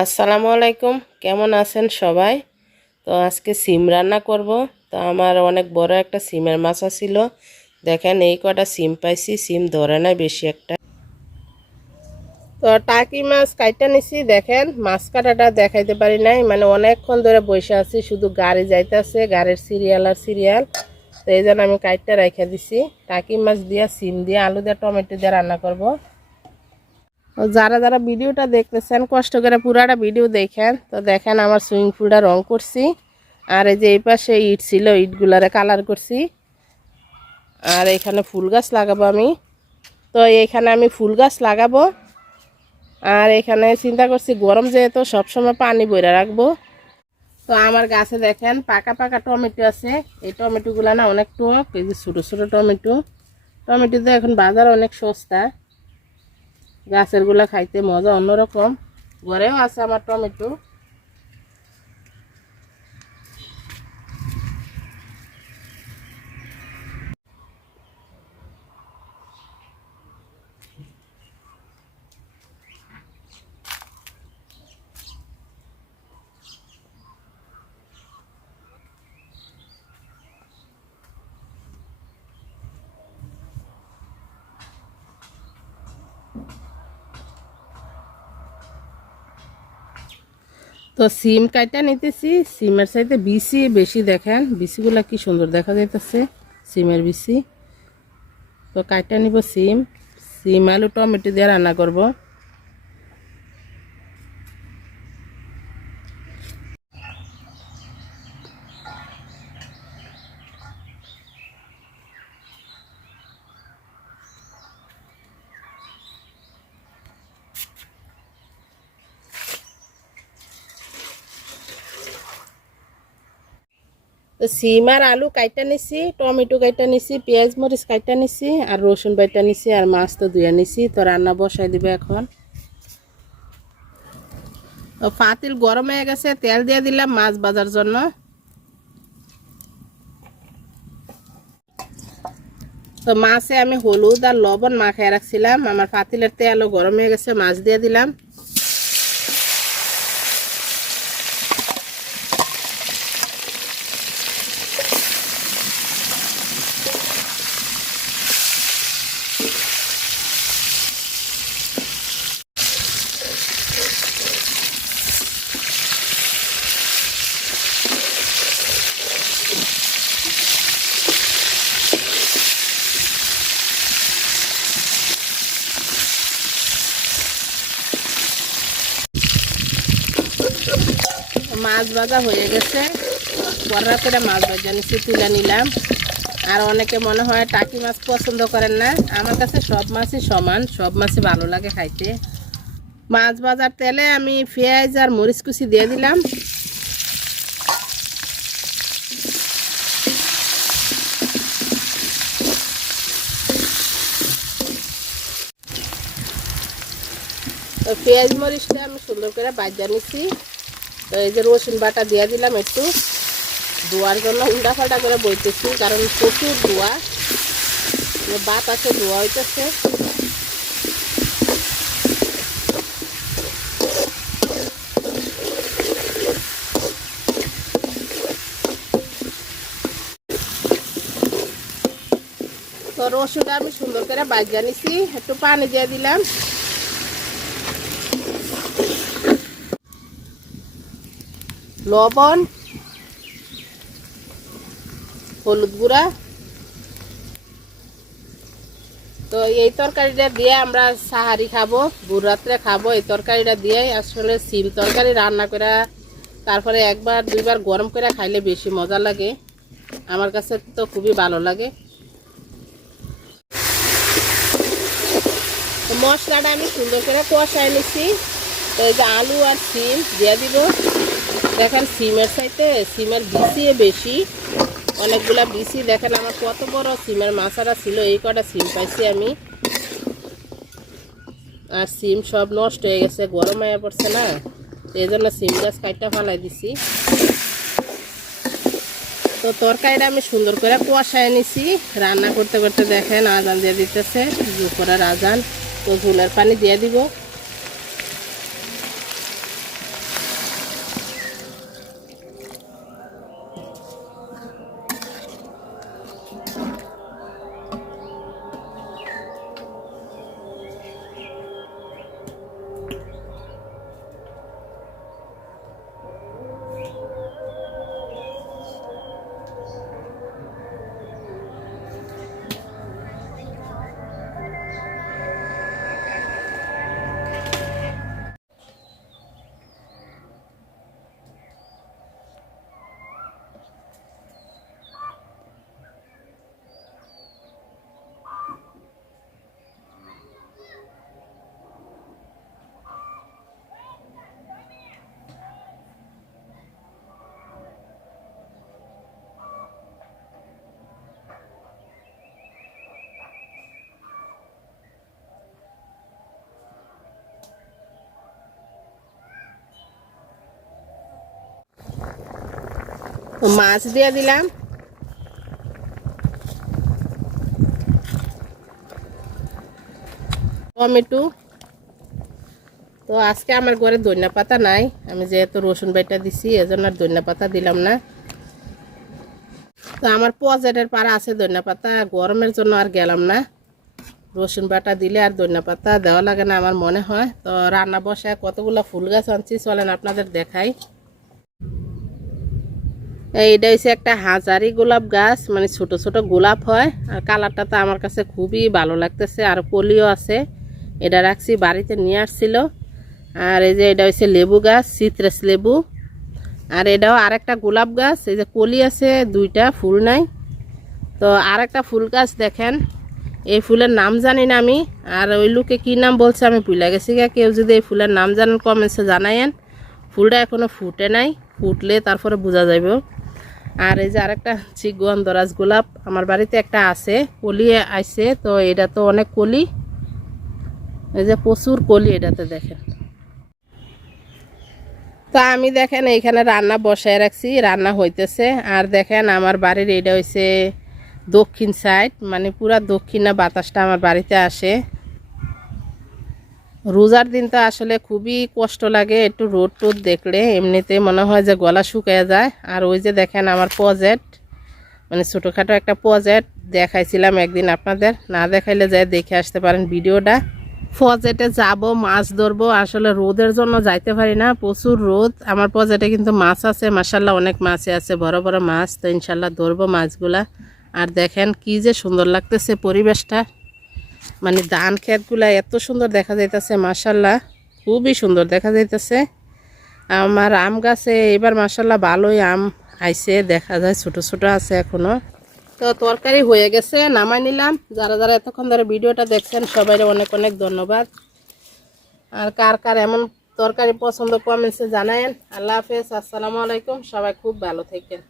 আসসালামু আলাইকুম। কেমন আছেন সবাই? তো আজকে সিম রান্না করব। তো আমার অনেক বড় একটা সিমের মাছা ছিল। দেখেন, এই কটা সিম পাইছি, সিম ধরে না বেশি একটা। তো টাকি মাছ কাইটা নিছি, দেখেন, মাছ কাটাটা দেখাইতে পারি নাই। মানে অনেকক্ষণ ধরে বসে আছি, শুধু গাড়ি যাইতেছে, গাড়ির সিরিয়াল আর সিরিয়াল তো এই জন্য আমি কাইটটা রেখে দিছি। টাকি মাছ দিয়ে, সিম দিয়ে, আলু দিয়ে, টমেটো দিয়ে রান্না করব। যারা যারা ভিডিওটা দেখতেছেন, কষ্ট করে পুরাটা ভিডিও দেখেন। তো দেখেন আমার সুইমিং পুলটা রং করছি। আর এই যে এই পাশে ইট ছিল, ইটগুলারে কালার করছি। আর এখানে ফুল গাছ লাগাবো আমি। তো এইখানে আমি ফুল গাছ লাগাবো। আর এখানে চিন্তা করছি, গরম যেহেতু, সবসময় পানি বইরা রাখব। তো আমার গাছে দেখেন, পাকা পাকা টমেটো আছে। এই টমেটোগুলো না অনেক টক, এই যে ছোটো ছোটো টমেটো। টমেটো তো এখন বাজার অনেক সস্তা। গাছেরগুলা খাইতে মজা অন্যরকম। ঘরেও আছে আমার টমেটো। তো সিম কাইটা নিতেছি। সিমের সাইতে বিসি বেশি দেখেন। বিসিগুলা কি সুন্দর দেখা যাইতেছে, সিমের বিসি। তো কাইটা নিব সিম। সিম, আলু, টমেটো দিয়ে রান্না করব। তো সিম আর আলু কাইটা নিছি, টমেটো কাইটা নিছি, পেঁয়াজ মরিচ কাইটা নিছি, আর রসুন বাইটা নিছি, আর মাছ তো ধুয়ে নিছি। তো রান্না বসাই দিবে এখন। তো পাতিল গরম হয়ে গেছে, তেল দিয়ে দিলাম মাছ ভাজার জন্য। তো মাছে আমি হলুদ আর লবণ মাখায় রাখছিলাম। আমার পাতিলের তেলও গরম হয়ে গেছে, মাছ দিয়ে দিলাম। মাছ ভাজা হয়ে গেছে। বড়া করে মাছ ভাজা নিচ্ছি তুলে নিলাম। আর অনেকে মনে হয় টাকি মাছ পছন্দ করেন না। আমার কাছে সব মাছই সমান, সব মাছই ভালো লাগে খাইতে। মাছ ভাজার তেলে আমি পেঁয়াজ আর মরিচ কুচি দিয়ে দিলাম। তো পেঁয়াজ মরিচটা আমি সুন্দর করে বাজা নিচ্ছি তো এই যে রসুন বাটা দিয়ে দিলাম একটু ধোয়ার জন্য উল্টা ফাল্টা করে বইতেছি, কারণ প্রচুর ধোয়া। বাতাসে ধোয়া হইতেছে। তো রসুনটা আমি সুন্দর করে বাজা নিছি, একটু পানি দিয়ে দিলাম। লবণ, হলুদ গুঁড়া। তো এই তরকারিটা দিয়ে আমরা সাহারি খাব রাত্রে খাব। এই তরকারিটা দিয়ে আসলে সিম তরকারি রান্না করে, তারপরে একবার, দুইবার গরম করে খাইলে বেশি মজা লাগে। আমার কাছে তো খুবই ভালো লাগে। মশলাটা আমি সুন্দর করে কষাই নিচ্ছি তো এই যে আলু আর সিম দিয়ে দিব। দেখেন সিমের চাইতে সিমের বিসি বেশি। অনেকগুলা বিসি দেখেন আমার কত বড় সিমের মাছাটা ছিল, এই কটা সিম পাইছি আমি। আর সিম সব নষ্ট হয়ে গেছে, গরম হয়ে পড়ছে না। এই জন্য সিম গাছ কাইটা ফালাই দিছি। তো তরকারিটা আমি সুন্দর করে কুয়াশায় নিছি। রান্না করতে করতে দেখেন আজান দিয়ে দিতেছে, দুপুরের আজান। তো ঝুলের পানি দিয়ে দিব। মাছ দিয়ে দিলাম। টমেটো। তো আজকে আমার ঘরে ধনিয়া পাতা নাই। আমি যেহেতু রসুন বাইটা দিছি, এজন্য আর ধনিয়া পাতা দিলাম না। তো আমার পজেটের পাড়া আছে ধনিয়া পাতা, গরমের জন্য আর গেলাম না। রসুন বাটা দিলে আর ধনিয়া পাতা দেওয়া লাগে না আমার মনে হয়। তো রান্না বসায় কতগুলো ফুল গাছ আনছি, চলেন আপনাদের দেখাই। এইটা হচ্ছে একটা হাজারি গোলাপ গাছ মানে ছোট ছোট গোলাপ হয়। আর কালারটা তো আমার কাছে খুবই ভালো লাগতেছে, আর কলিও আছে। এটা রাখছি বাড়িতে নিয়ে আসছিল। আর এই যে এটা হচ্ছে লেবু গাছ সিত্রাস লেবু। আর এটাও আরেকটা গোলাপ গাছ, এই যে কলি আছে, দুইটা ফুল নাই। তো আরেকটা ফুল গাছ দেখেন, এই ফুলের নাম জানি না আমি। আর ওই লোকে কী নাম বলছে আমি ভুলে গেছি কেউ যদি এই ফুলের নাম জানেন কমেন্টসে জানাইয়েন ফুলটা এখনও ফুটে নাই, ফুটলে তারপরে বোঝা যাবে আর এই যে আরেকটা হচ্ছে গন্ধরাজ গোলাপ, আমার বাড়িতে একটা আছে, কলি আইছে, তো এটা তো অনেক কলি। এই যে প্রচুর কলি এটাতে দেখেন। তো আমি দেখেন এইখানে রান্না বসায় রাখছি, রান্না হইতেছে। আর দেখেন আমার বাড়ির এটা হইছে দক্ষিণ সাইড মানে পুরা দক্ষিণা বাতাসটা আমার বাড়িতে আসে। রোজার দিন তো আসলে খুবই কষ্ট লাগে, একটু রোদ টোদ দেখলে, এমনিতে মনে হয় যে গলা শুকিয়ে যায়। আর ওই যে দেখেন আমার পজেট মানে ছোটোখাটো একটা পজেট দেখাইছিলাম একদিন আপনাদের, না দেখাইলে যায় দেখে আসতে পারেন ভিডিওটা। পজেটে যাব, মাছ ধরবো, আসলে রোদের জন্য যাইতে পারি না, প্রচুর রোদ। আমার পজেটে কিন্তু মাছ আছে মাসাল্লাহ অনেক মাছই আছে, বড় বড় মাছ, তো ইনশাল্লাহ ধরবো মাছগুলা। আর দেখেন কি যে সুন্দর লাগতেছে পরিবেশটা। মানে ধান ক্ষেতগুলা এত সুন্দর দেখা যাইতেছে মাসাল্লাহ খুবই সুন্দর দেখা যাইতেছে। আমার আম গাছে এবার মাসাল্লাহ ভালোই আম আইছে, দেখা যায় ছোট ছোট আছে এখনও। তো তরকারি হয়ে গেছে, নামাই নিলাম। যারা যারা এতক্ষণ ধরে ভিডিওটা দেখছেন সবাই অনেক অনেক ধন্যবাদ। আর কার কার এমন তরকারি পছন্দ কমেন্টসে জানায়েন। আল্লাহ হাফেজ, আসসালামু আলাইকুম। সবাই খুব ভালো থাকেন।